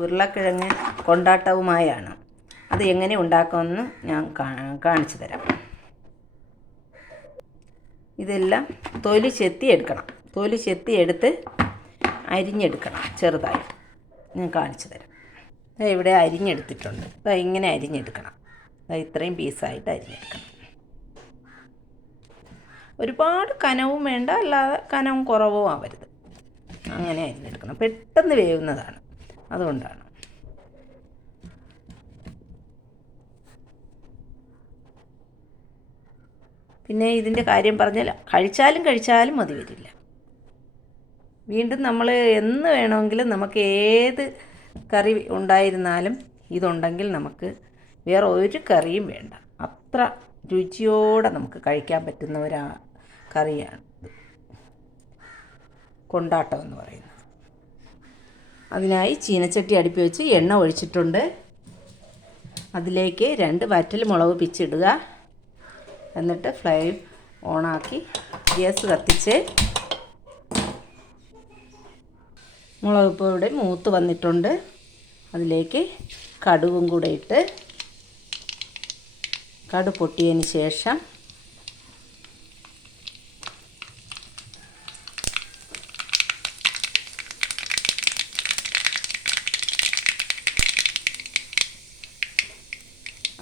ഉരുളക്കിഴങ്ങ് കൊണ്ടാട്ടവുമായാണ്. അത് എങ്ങനെ ഉണ്ടാക്കുമെന്ന് ഞാൻ കാണിച്ചു തരാം. ഇതെല്ലാം തൊലി ചെത്തിയെടുക്കണം. തൊലി ചെത്തിയെടുത്ത് അരിഞ്ഞെടുക്കണം ചെറുതായി. ഞാൻ കാണിച്ചു തരാം. ഇവിടെ അരിഞ്ഞെടുത്തിട്ടുണ്ട്. ഇങ്ങനെ അരിഞ്ഞെടുക്കണം. ഇത്രയും പീസായിട്ട് അരിഞ്ഞെടുക്കണം. ഒരുപാട് കനവും വേണ്ട, അല്ലാതെ കനവും കുറവും ആവരുത്. അങ്ങനെ അരിഞ്ഞെടുക്കണം. പെട്ടെന്ന് വേവുന്നതാണ്, അതുകൊണ്ടാണ്. പിന്നെ ഇതിൻ്റെ കാര്യം പറഞ്ഞാൽ കഴിച്ചാലും മതി വരില്ല. വീണ്ടും നമ്മൾ എന്ന് വേണമെങ്കിലും നമുക്ക് ഏത് കറി ഉണ്ടായിരുന്നാലും ഇതുണ്ടെങ്കിൽ നമുക്ക് വേറെ ഒരു കറിയും വേണ്ട. അത്ര രുചിയോടെ നമുക്ക് കഴിക്കാൻ പറ്റുന്ന ഒരു കറിയാണ് കൊണ്ടാട്ടം എന്ന് പറയുന്നത്. അതിനായി ചീനച്ചട്ടി അടുപ്പിൽ വെച്ച് എണ്ണ ഒഴിച്ചിട്ടുണ്ട്. അതിലേക്ക് 2 വറ്റൽ മുളക് പിച്ചിടുക. എന്നിട്ട് ഫ്ലെയിം ഓണാക്കി ഗ്യാസ് കത്തിച്ച് മുളക് ഇപ്പോൾ ഇവിടെ മൂത്ത് വന്നിട്ടുണ്ട്. അതിലേക്ക് കടുകും കൂടെ ഇട്ട് കടുക് പൊട്ടിയതിന് ശേഷം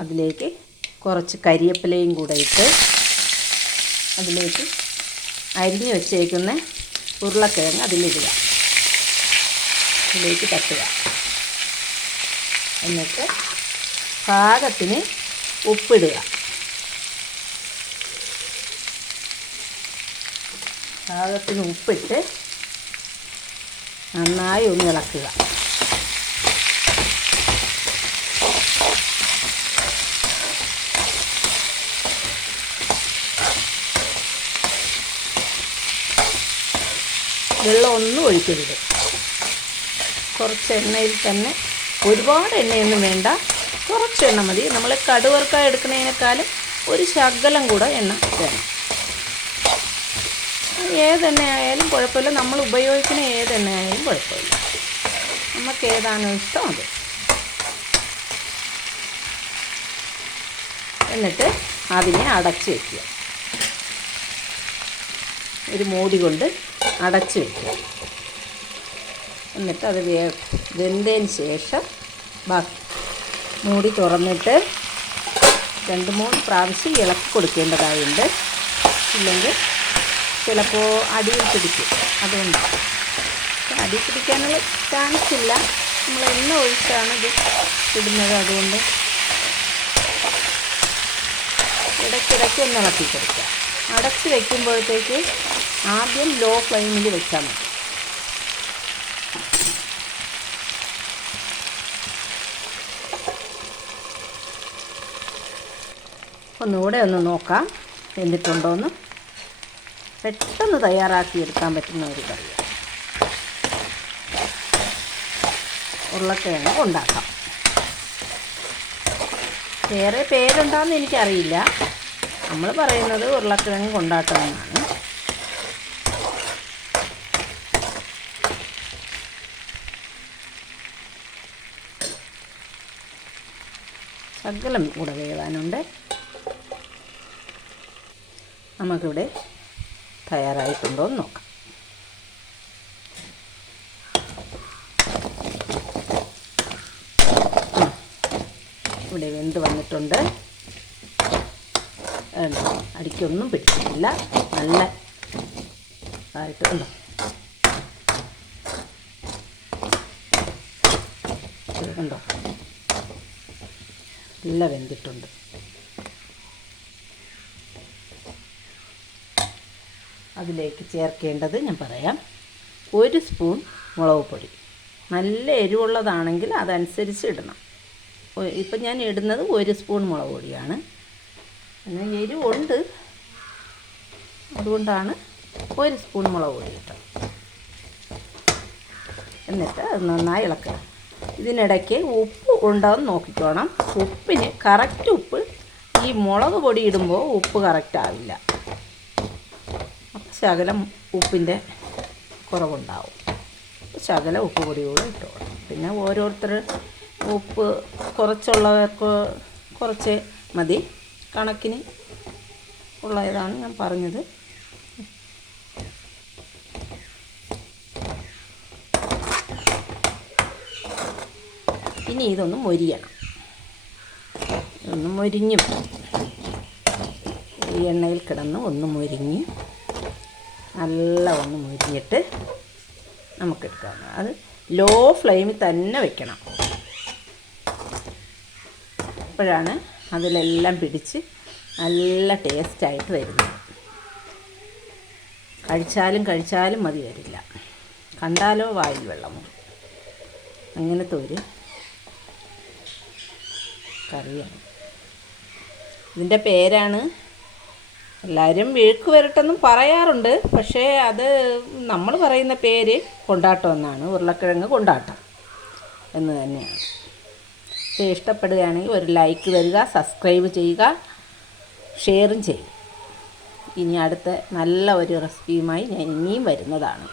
അതിലേക്ക് കുറച്ച് കരിവേപ്പിലയും കൂടെ ഇട്ട് അതിലേക്ക് അരിഞ്ഞ് വെച്ചേക്കുന്ന ഉരുളക്കിഴങ്ങ് അതിലിടുക. ഇതിലേക്ക് തട്ടുക. എന്നിട്ട് പാകത്തിന് ഉപ്പിടുക. പാകത്തിന് ഉപ്പിട്ട് നന്നായി ഒന്ന് ഇളക്കുക. വെള്ളം ഒന്നും ഒഴിക്കരുത്. കുറച്ച് എണ്ണയിൽ തന്നെ, ഒരുപാട് എണ്ണയൊന്നും വേണ്ട, കുറച്ച് എണ്ണ മതി. നമ്മൾ കടുവറുക്ക എടുക്കുന്നതിനേക്കാളും ഒരു ശകലം കൂടെ എണ്ണ വേണം. ഏതെണ്ണ ആയാലും കുഴപ്പമില്ല. നമ്മൾ ഉപയോഗിക്കുന്ന ഏതെണ്ണ ആയാലും കുഴപ്പമില്ല. നമുക്ക് ഏതാണോ ഇഷ്ടം അത്. എന്നിട്ട് അതിനെ അടച്ച് വയ്ക്കുക. ഒരു മൂടി കൊണ്ട് അടച്ച് വയ്ക്കുക. എന്നിട്ട് അത് വെന്തതിന് ശേഷം ബാക്കി മൂടി തുറന്നിട്ട് 2-3 പ്രാവശ്യം ഇളക്കി കൊടുക്കേണ്ടതായുണ്ട്. ഇല്ലെങ്കിൽ ചിലപ്പോൾ അടിയിൽ പിടിക്കും. അതുകൊണ്ടാണ്. അടിയിൽ പിടിക്കാനുള്ള ചാൻസ് ഇല്ല. നമ്മൾ എണ്ണ ഒഴിച്ചാണ് ഇത് ഇടുന്നത്. അതുകൊണ്ട് ഇടയ്ക്കിടയ്ക്ക് ഒന്ന് ഇളക്കി കൊടുക്കുക. അടച്ച് വയ്ക്കുമ്പോഴത്തേക്ക് ആദ്യം ലോ ഫ്ലെയിമിൽ വെച്ചാൽ മതി. ഒന്നുകൂടെ ഒന്ന് നോക്കാം എന്നിട്ടുണ്ടോയെന്ന്. പെട്ടെന്ന് തയ്യാറാക്കിയെടുക്കാൻ പറ്റുന്ന ഒരു കറിയാണ്. ഉരുളക്കിഴങ്ങ് കൊണ്ടാക്കാം. വേറെ പേരുണ്ടാകുമെന്ന് എനിക്കറിയില്ല. നമ്മൾ പറയുന്നത് ഉരുളക്കിഴങ്ങ് കൊണ്ടാട്ടം എന്നാണ്. ശകലം കൂടെ വേവാനുണ്ട്. നമുക്കിവിടെ തയ്യാറായിട്ടുണ്ടോ എന്ന് നോക്കാം. ഇവിടെ വെന്ത് വന്നിട്ടുണ്ട്. അടിക്കൊന്നും പിടിച്ചിട്ടില്ല. നല്ല ആയിട്ട് ഉണ്ടോ? ഉണ്ടോ? നല്ല വെന്തിട്ടുണ്ട്. അതിലേക്ക് ചേർക്കേണ്ടത് ഞാൻ പറയാം. 1 സ്പൂൺ മുളക് പൊടി. നല്ല എരിവുള്ളതാണെങ്കിൽ അതനുസരിച്ച് ഇടണം. ഇപ്പം ഞാൻ ഇടുന്നത് 1 സ്പൂൺ മുളക് പൊടിയാണ്. എന്നാൽ എരിവുണ്ട്, അതുകൊണ്ടാണ് 1 സ്പൂൺ മുളക് പൊടി ഇട്ടത്. എന്നിട്ട് അത് നന്നായി ഇളക്കുക. ഇതിനിടയ്ക്ക് ഉപ്പ് ഉണ്ടാകും നോക്കിക്കോണം. ഉപ്പിന് കറക്റ്റ് ഉപ്പ് ഈ മുളക് പൊടി ഇടുമ്പോൾ ഉപ്പ് കറക്റ്റ് ആവില്ല. ശകലം ഉപ്പിൻ്റെ കുറവുണ്ടാവും. ശകലം ഉപ്പ് പൊടി കൂടെ ഇട്ടോളാം. പിന്നെ ഓരോരുത്തർ ഉപ്പ് കുറച്ചുള്ളവർക്ക് കുറച്ച് മതി, കണക്കിന് ഉള്ളതാണ് ഞാൻ പറഞ്ഞത്. ഇനി ഇതൊന്ന് മൊരിയണം. ഇതൊന്ന് മൊരിഞ്ഞ് ഈ എണ്ണയിൽ കിടന്ന് ഒന്ന് മൊരിഞ്ഞ് നല്ല ഒന്ന് മൊരിഞ്ഞിട്ട് നമുക്കെടുക്കാം. അത് ലോ ഫ്ലെയിമിൽ തന്നെ വെക്കണം. അപ്പോഴാണ് അതിലെല്ലാം പിടിച്ച് നല്ല ടേസ്റ്റായിട്ട് വരുന്നത്. കഴിച്ചാലും മതി വരില്ല. കണ്ടാലോ വായിൽ വെള്ളമോ, അങ്ങനത്തെ ഒരു കറിയാണ്. ഇതിൻ്റെ പേരാണ്, എല്ലാവരും വിഴുക്ക് വരട്ടെന്നും പറയാറുണ്ട്, പക്ഷേ അത് നമ്മൾ പറയുന്ന പേര് കൊണ്ടാട്ടം എന്നാണ്. ഉരുളക്കിഴങ്ങ് കൊണ്ടാട്ടം എന്ന് തന്നെയാണ്. ഇത് ഇഷ്ടപ്പെടുകയാണെങ്കിൽ ഒരു ലൈക്ക് തരിക, സബ്സ്ക്രൈബ് ചെയ്യുക, ഷെയറും ചെയ്യുക. ഇനി അടുത്ത നല്ല ഒരു റെസിപ്പിയുമായി ഞാൻ ഇനിയും വരുന്നതാണ്.